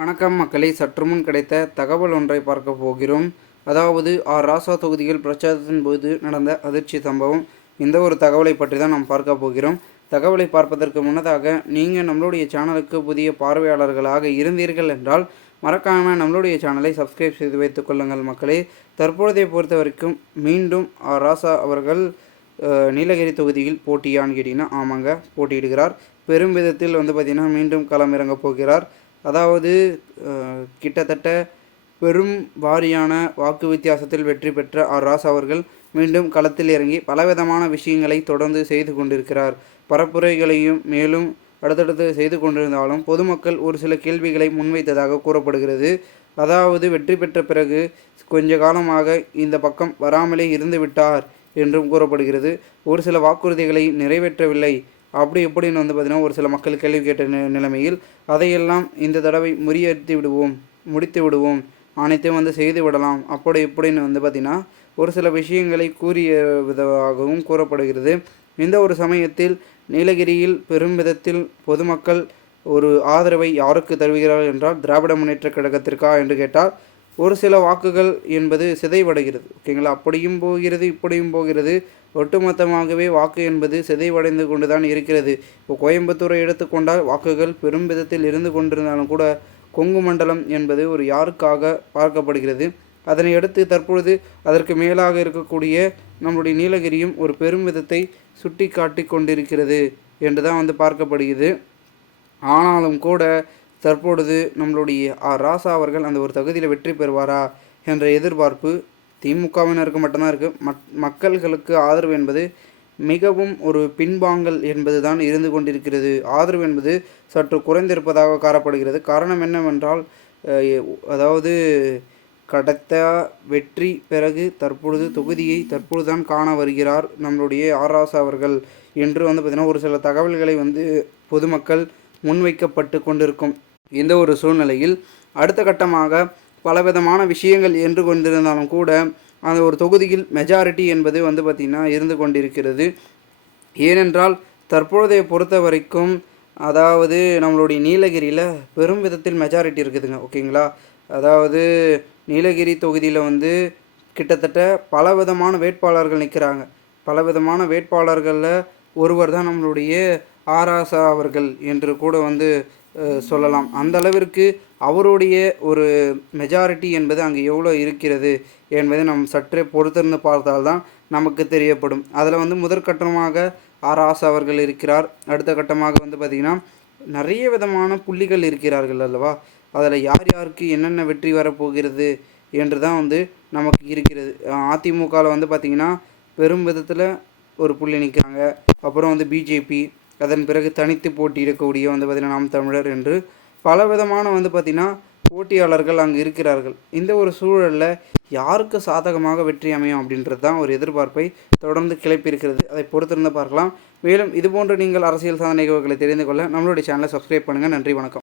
வணக்கம் மக்களே, சற்று முன் கிடைத்த தகவல் ஒன்றை பார்க்க போகிறோம். அதாவது ராசா தொகுதியில் பிரச்சாரத்தின் போது நடந்த அதிர்ச்சி சம்பவம். இந்த ஒரு தகவலை பற்றி தான் நாம் பார்க்க போகிறோம். தகவலை பார்ப்பதற்கு முன்னதாக நீங்கள் நம்மளுடைய சேனலுக்கு புதிய பார்வையாளர்களாக இருந்தீர்கள் என்றால் மறக்காமல் நம்மளுடைய சேனலை சப்ஸ்கிரைப் செய்து வைத்துக் கொள்ளுங்கள் மக்களே. தற்பொழுதை பொறுத்த வரைக்கும் மீண்டும் ராசா அவர்கள் நீலகிரி தொகுதியில் போட்டியான்னு கேட்டிங்கன்னா ஆமாங்க, போட்டியிடுகிறார். பெரும் விதத்தில் பார்த்திங்கன்னா மீண்டும் களம் இறங்கப் போகிறார். அதாவது கிட்டத்தட்ட பெரும் வாரியான வாக்கு வித்தியாசத்தில் வெற்றி பெற்ற ராசா அவர்கள் மீண்டும் களத்தில் இறங்கி பலவிதமான விஷயங்களை தொடர்ந்து செய்து கொண்டிருக்கிறார். பரப்புரைகளையும் மேலும் அடுத்தடுத்து செய்து கொண்டிருந்தாலும் பொதுமக்கள் ஒரு சில கேள்விகளை முன்வைத்ததாக கூறப்படுகிறது. அதாவது வெற்றி பெற்ற பிறகு கொஞ்ச காலமாக இந்த பக்கம் வராமலே இருந்து விட்டார் என்றும் கூறப்படுகிறது. ஒரு சில வாக்குறுதிகளை நிறைவேற்றவில்லை அப்படி எப்படின்னு பார்த்திங்கன்னா ஒரு சில மக்கள் கேள்வி கேட்ட நிலைமையில் அதையெல்லாம் இந்த தடவை முடித்து விடுவோம் அனைத்தையும் செய்து விடலாம் அப்படி இப்படின்னு பார்த்திங்கன்னா ஒரு சில விஷயங்களை கூறிய விதமாகவும் கூறப்படுகிறது. இந்த ஒரு சமயத்தில் நீலகிரியில் பெரும் விதத்தில் பொதுமக்கள் ஒரு ஆதரவை யாருக்கு தருகிறார்கள் என்றால் திராவிட முன்னேற்ற கழகத்திற்கா என்று கேட்டால் ஒரு சில வாக்குகள் என்பது சிதைவடைகிறது. ஓகேங்களா, அப்படியும் போகிறது இப்படியும் போகிறது. ஒட்டுமொத்தமாகவே வாக்கு என்பது சிதைவடைந்து கொண்டு தான் இருக்கிறது. இப்போ கோயம்புத்தூரை எடுத்துக்கொண்டால் வாக்குகள் பெரும் விதத்தில் இருந்து கொண்டிருந்தாலும் கூட கொங்கு மண்டலம் என்பது ஒரு யாருக்காக பார்க்கப்படுகிறது. அதனை அடுத்து தற்பொழுது அதற்கு மேலாக இருக்கக்கூடிய நம்முடைய நீலகிரியும் ஒரு பெரும் விதத்தை சுட்டி காட்டி கொண்டிருக்கிறது என்று தான் பார்க்கப்படுகிறது. ஆனாலும் கூட தற்பொழுது நம்மளுடைய ராசா அவர்கள் அந்த ஒரு தகுதியில் வெற்றி பெறுவாரா என்ற எதிர்பார்ப்பு திமுகவினருக்கு மட்டும்தான் இருக்குது. மக்கள்களுக்கு ஆதரவு என்பது மிகவும் ஒரு பின்வாங்கல் என்பது தான் இருந்து கொண்டிருக்கிறது. ஆதரவு என்பது சற்று குறைந்திருப்பதாக காணப்படுகிறது. காரணம் என்னவென்றால் அதாவது கடத்த வெற்றி பிறகு தற்பொழுது தொகுதியை தான் காண வருகிறார் நம்மளுடைய ராசா அவர்கள் என்று பார்த்திங்கன்னா ஒரு சில தகவல்களை பொதுமக்கள் முன்வைக்கப்பட்டு கொண்டிருக்கும் இந்த ஒரு சூழ்நிலையில் அடுத்த கட்டமாக பலவிதமான விஷயங்கள் என்று கொண்டிருந்தாலும் கூட அந்த ஒரு தொகுதியில் மெஜாரிட்டி என்பது பார்த்திங்கன்னா இருந்து கொண்டிருக்கிறது. ஏனென்றால் தற்பொழுதைய பொறுத்த வரைக்கும் அதாவது நம்மளுடைய நீலகிரியில் பெரும் விதத்தில் மெஜாரிட்டி இருக்குதுங்க. ஓகேங்களா, அதாவது நீலகிரி தொகுதியில் கிட்டத்தட்ட பலவிதமான வேட்பாளர்கள் நிற்கிறாங்க. பலவிதமான வேட்பாளர்களில் ஒருவர் தான் நம்மளுடைய ராசா அவர்கள் என்று கூட சொல்லலாம். அந்த அளவிற்கு அவருடைய ஒரு மெஜாரிட்டி என்பது அங்கே எவ்வளோ இருக்கிறது என்பதை நாம் சற்றே பொறுத்திருந்து பார்த்தால்தான் நமக்கு தெரியப்படும். அதில் முதற்கட்டமாக ராசா அவர்கள் இருக்கிறார். அடுத்த கட்டமாக பார்த்திங்கன்னா நிறைய விதமான புள்ளிகள் இருக்கிறார்கள் அல்லவா, அதில் யார் யாருக்கு என்னென்ன வெற்றி வரப்போகிறது என்று தான் நமக்கு இருக்கிறது. அதிமுகவில் பார்த்திங்கன்னா பெரும் விதத்தில் ஒரு புள்ளி நிற்கிறாங்க. அப்புறம் பிஜேபி, அதன் பிறகு தனித்து போட்டியிடக்கூடிய பார்த்திங்கன்னா நாம் தமிழர் என்று பலவிதமான பார்த்திங்கன்னா போட்டியாளர்கள் அங்கே இருக்கிறார்கள். இந்த ஒரு சூழலில் யாருக்கு சாதகமாக வெற்றி அமையும் அப்படின்றது தான் ஒரு எதிர்பார்ப்பை தொடர்ந்து கிளப்பியிருக்கிறது. அதை பொறுத்திருந்து பார்க்கலாம். மேலும் இதுபோன்று நீங்கள் அரசியல் சாதனை நிகழ்வுகளை தெரிந்து கொள்ள நம்மளுடைய சேனலை சப்ஸ்கிரைப் பண்ணுங்கள். நன்றி, வணக்கம்.